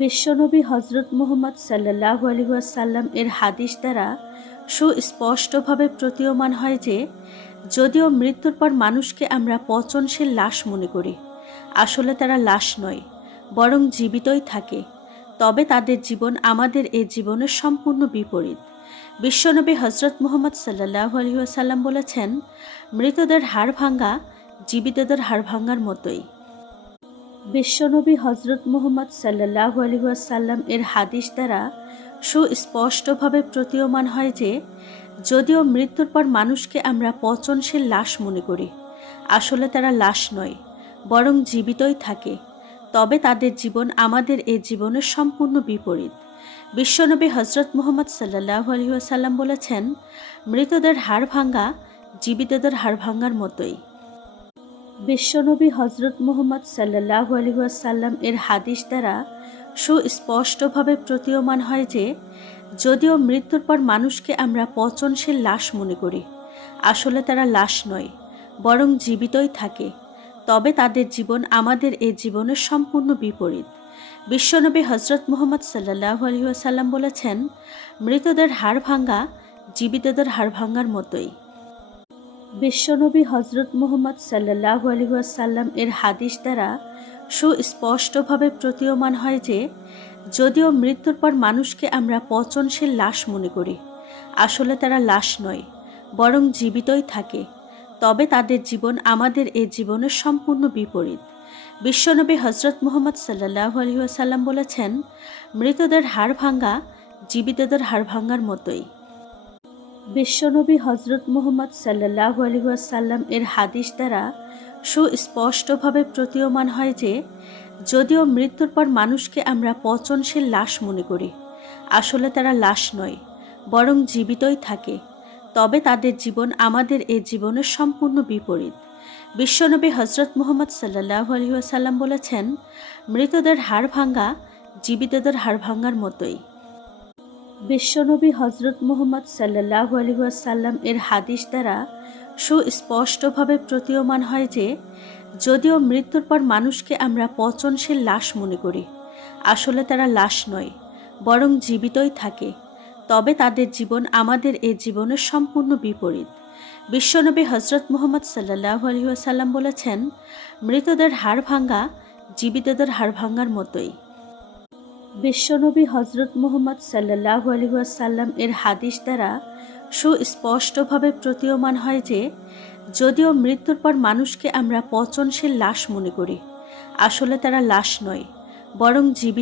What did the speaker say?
বিশ্বনবী হজরত মুহম্মদ সাল্লাহ আলহাসাল্লাম এর হাদিস দ্বারা সুস্পষ্টভাবে প্রতীয়মান হয় যে, যদিও মৃত্যুর পর মানুষকে আমরা পচনশীল লাশ মনে করি, আসলে তারা লাশ নয়, বরং জীবিতই থাকে, তবে তাদের জীবন আমাদের এই জীবনের সম্পূর্ণ বিপরীত। বিশ্বনবী হজরত মুহম্মদ সাল্লাহ আলহিহাসাল্লাম বলেছেন, মৃতদের হাড় ভাঙ্গা জীবিতদের হাড় ভাঙ্গার মতোই। বিশ্বনবী হজরত মুহম্মদ সাল্লাহ আলহাসাল্লাম এর হাদিস দ্বারা সুস্পষ্টভাবে প্রতীয়মান হয় যে, যদিও মৃত্যুর পর মানুষকে আমরা পচনশীল লাশ মনে করি, আসলে তারা লাশ নয়, বরং জীবিতই থাকে, তবে তাদের জীবন আমাদের এই জীবনের সম্পূর্ণ বিপরীত। বিশ্বনবী হজরত মোহাম্মদ সাল্লাহ আলহিহাসাল্লাম বলেছেন, মৃতদের হাড় ভাঙ্গা জীবিতদের হাড় ভাঙ্গার মতোই। বিশ্বনবী হজরত মোহাম্মদ সাল্লাহ আলহাসাল্লাম এর হাদিস দ্বারা সুস্পষ্টভাবে প্রতীয়মান হয় যে, যদিও মৃত্যুর পর মানুষকে আমরা পচনশীল লাশ মনে করি, আসলে তারা লাশ নয়, বরং জীবিতই থাকে, তবে তাদের জীবন আমাদের এই জীবনের সম্পূর্ণ বিপরীত। বিশ্বনবী হজরত মুহম্মদ সাল্লাহ আলহিহাসাল্লাম বলেছেন, মৃতদের হাড় ভাঙ্গা জীবিতদের হাড় ভাঙ্গার মতোই। বিশ্বনবী হজরত মোহাম্মদ সাল্লাহ আলহাসাল্লাম এর হাদিস দ্বারা সুস্পষ্টভাবে প্রতীয়মান হয় যে, যদিও মৃত্যুর পর মানুষকে আমরা পচনশীল লাশ মনে করি, আসলে তারা লাশ নয়, বরং জীবিতই থাকে, তবে তাদের জীবন আমাদের এই জীবনের সম্পূর্ণ বিপরীত। বিশ্বনবী হজরত মোহাম্মদ সাল্লাহ আলহিহাসাল্লাম বলেছেন, মৃতদের হাড় ভাঙ্গা জীবিতদের হাড় ভাঙ্গার মতোই। বিশ্বনবী হজরত মোহাম্মদ সাল্লাহ আলহাসাল্লাম এর হাদিস দ্বারা সুস্পষ্টভাবে প্রতীয়মান হয় যে, যদিও মৃত্যুর পর মানুষকে আমরা পচনশীল লাশ মনে করি, আসলে তারা লাশ নয়, বরং জীবিতই থাকে, তবে তাদের জীবন আমাদের এই জীবনের সম্পূর্ণ বিপরীত। বিশ্বনবী হজরত মোহাম্মদ সাল্লাহ আলহিহাসাল্লাম বলেছেন, মৃতদের হাড় ভাঙ্গা জীবিতদের হাড় ভাঙ্গার মতোই। বিশ্বনবী হজরত মুহম্মদ সাল্লাহ আলহাসাল্লাম এর হাদিস দ্বারা সুস্পষ্টভাবে প্রতীয়মান হয় যে, যদিও মৃত্যুর পর মানুষকে আমরা পচনশীল লাশ মনে করি, আসলে তারা লাশ নয়, বরং জীবিতই থাকে, তবে তাদের জীবন আমাদের এই জীবনের সম্পূর্ণ বিপরীত। বিশ্বনবী হজরত মুহম্মদ সাল্লাহ আলহিহাসাল্লাম বলেছেন, মৃতদের হাড় ভাঙ্গা জীবিতদের হাড় ভাঙ্গার মতোই। বিশ্বনবী হজরত মুহম্মদ সাল্লাহ আলহাসাল্লাম এর হাদিস দ্বারা সুস্পষ্টভাবে প্রতীয়মান হয় যে, যদিও মৃত্যুর পর মানুষকে আমরা পচনশীল লাশ মনে করি, আসলে তারা লাশ নয়, বরং জীবিত